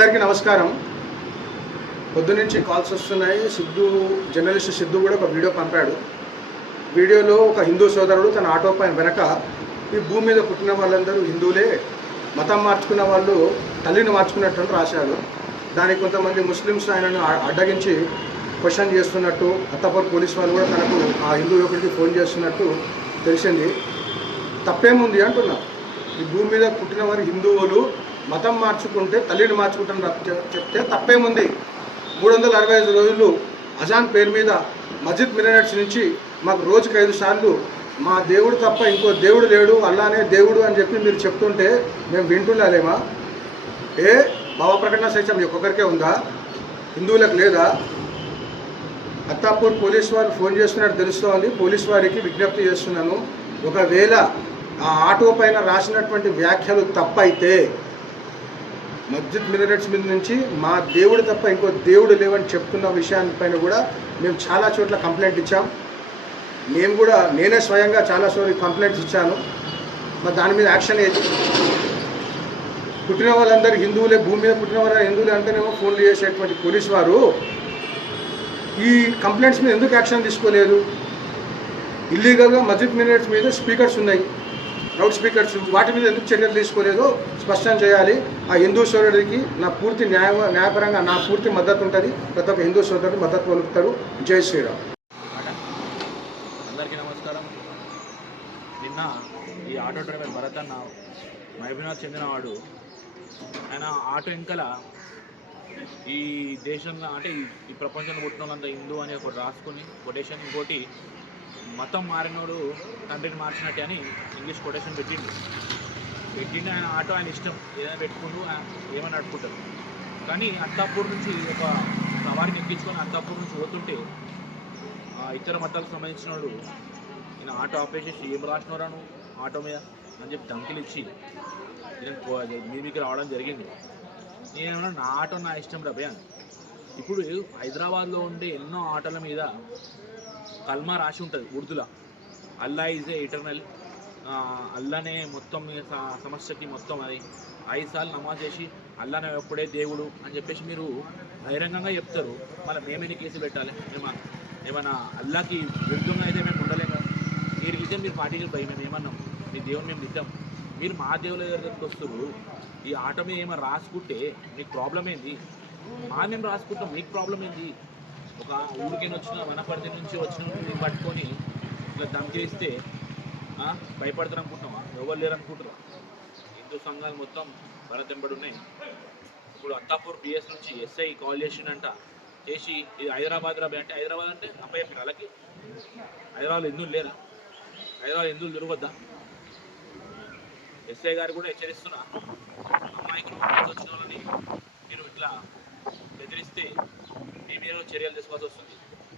అందరికీ నమస్కారం. పొద్దునుంచి కాల్స్ వస్తున్నాయి. జర్నలిస్ట్ సిద్ధు కూడా ఒక వీడియో పంపాడు. వీడియోలో ఒక హిందూ సోదరుడు తన ఆటో పైన వెనక ఈ భూమి మీద పుట్టిన వాళ్ళందరూ హిందువులే, మతం మార్చుకున్న వాళ్ళు తల్లిని మార్చుకున్నట్టు రాశాడు. దానికి కొంతమంది ముస్లిమ్స్ ఆయనను అడ్డగించి క్వశ్చన్ చేస్తున్నట్టు, అత్తాపూర్ పోలీస్ వాళ్ళు కూడా తనకు ఆ హిందూ యువకుడికి ఫోన్ చేస్తున్నట్టు తెలిసింది. తప్పేముంది అంటున్నా. ఈ భూమి మీద పుట్టిన వారు హిందువులు మతం మార్చుకుంటే తల్లిని మార్చుకుంటారని చెప్తే తప్పేముంది? 365 రోజులు అజాన్ పేరు మీద మస్జిద్ మినరెట్స్ నుంచి మాకు రోజుకి 5 సార్లు మా దేవుడు తప్ప ఇంకో దేవుడు లేడు, అల్లానే దేవుడు అని చెప్పి మీరు చెప్తుంటే మేము వింటున్నాలేమా? భావ ప్రకటన సైతం ఒక్కొక్కరికే ఉందా? హిందువులకు లేదా? అత్తాపూర్ పోలీస్ వారు ఫోన్ చేస్తున్నట్టు తెలుస్తోంది. పోలీస్ వారికి విజ్ఞప్తి చేస్తున్నాను, ఒకవేళ ఆ ఆటో పైన రాసినటువంటి వ్యాఖ్యలు తప్పైతే మస్జిద్ మినరెట్స్ మీద నుంచి మా దేవుడు తప్ప ఇంకో దేవుడు లేవని చెప్తున్న విషయానిపైన కూడా మేము చాలా చోట్ల కంప్లైంట్ ఇచ్చాం. నేనే స్వయంగా చాలా చోట్ల కంప్లైంట్స్ ఇచ్చాను. మరి దాని మీద యాక్షన్ ఏది? పుట్టిన వాళ్ళందరూ హిందువులే, భూమి మీద పుట్టిన వాళ్ళ హిందువులే అంటేనేమో ఫోన్లు చేసేటువంటి పోలీస్ వారు ఈ కంప్లైంట్స్ మీద ఎందుకు యాక్షన్ తీసుకోలేదు? ఇల్లీగల్గా మస్జిద్ మినరెట్స్ మీద స్పీకర్స్ ఉన్నాయి, లౌడ్ స్పీకర్స్, వాటి మీద ఎందుకు చర్యలు తీసుకోలేదో స్పష్టం చేయాలి. ఆ హిందూ సోదరుడికి నా పూర్తి న్యాయపరంగా నా పూర్తి మద్దతు ఉంటుంది. ప్రతి ఒక్క హిందూ సోదరుడు మద్దతు పలుకుతారు. జై శ్రీరామ్. అందరికీ నమస్కారం. నిన్న ఈ ఆటో డ్రైవర్ భరత్ అన్న మహబూబ్నగర్ చెందినవాడు. ఆయన ఆటో వెనకాల ఈ దేశంలో అంటే ఈ ప్రపంచంలో పుట్టిన వాళ్ళంతా హిందూ అని ఒకటి రాసుకుని కొటేషన్, ఇంకోటి మతం మారినోడు తండ్రిని మార్చినట్టే అని ఇంగ్లీష్ కొటేషన్ పెట్టిండు. ఆయన ఆటో ఆయన ఇష్టం, ఏదైనా పెట్టుకుంటూ ఏమైనా నడుపుకుంటారు. కానీ అత్తాపూర్ నుంచి ఒక సవారికి ఎక్కించుకొని అత్తాపూర్ నుంచి పోతుంటే ఇతర మతాలకు సంబంధించిన వాడు ఈయన ఆటో ఆపేసేసి ఏం రాసినవరాను ఆటో మీద అని చెప్పి ధంకిలు ఇచ్చి మీదికి రావడం జరిగింది. నేనేమన్నా నా ఆటో నా ఇష్టం రా భయ్యా. ఇప్పుడు హైదరాబాద్లో ఉండే ఎన్నో ఆటోల మీద కల్మా రాసి ఉంటుంది ఉర్దూలో, అల్లా ఈజ్ ఏ ఇటర్నల్, అల్లానే మొత్తం సమస్యకి మొత్తం అది 5 సార్లు నమాజ్ చేసి అల్లానే ఎప్పుడే దేవుడు అని చెప్పేసి మీరు బహిరంగంగా చెప్తారు. మళ్ళీ మేమేని కేసు పెట్టాలి? ఏమన్నా అల్లాకి విరుద్ధంగా అయితే మేము ఉండలేం కదా. మీరు నిజం మీరు పార్టీకి భయ మేము ఏమన్నాం, మీ దేవుని మేము నిజం, మీరు మా దేవుల దగ్గరికి వస్తారు. ఈ ఆటో మీద ఏమైనా రాసుకుంటే మీకు ప్రాబ్లం ఏంది? మేము రాసుకుంటాం, మీకు ప్రాబ్లం ఏంది? ఒక ఊరికైనా వచ్చిన వనపర్తి నుంచి వచ్చిన పట్టుకొని ఇట్లా ధమ్కేస్తే భయపడతారు అనుకుంటున్నావా? ఎవరు లేరు అనుకుంటారు? హిందూ సంఘాలు మొత్తం భరతెంబడి ఉన్నాయి. ఇప్పుడు అత్తాపూర్ బిఎస్ నుంచి ఎస్ఐ కాల్ చేసిండంట, చేసి ఇది హైదరాబాద్ రాబోయే అంటే హైదరాబాద్ అంటే అబ్బాయి వాళ్ళకి హైదరాబాద్ హిందువులు లేరా? హైదరాబాద్ హిందువులు తిరగొద్దా? ఎస్ఐ గారు కూడా హెచ్చరిస్తున్నా, అమ్మాయికి వచ్చిన వాళ్ళని మీరు ఇట్లా బెదిరిస్తే మీ మీద చర్యలు తీసుకోవాల్సి వస్తుంది.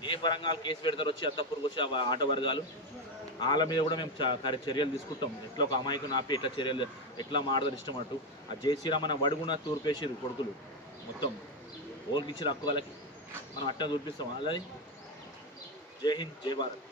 ఏ పరంగా కేసు పెడతారు వచ్చి అత్తాపూర్కి వచ్చి ఆటో వర్గాలు, వాళ్ళ మీద కూడా మేము చర్యలు తీసుకుంటాం. ఎట్లా ఒక అమాయకు నాపి ఎట్లా చర్యలు ఎట్లా మాడదారు ఇష్టం అటు. ఆ జయశ్రీరామ్ మన వడుగున తూర్పేసిరు కొడుకులు మొత్తం ఓల్కి ఇచ్చిన హక్కు వాళ్ళకి మనం అట్టా చూపిస్తాం. అలాది జై హింద్, జై భారత్.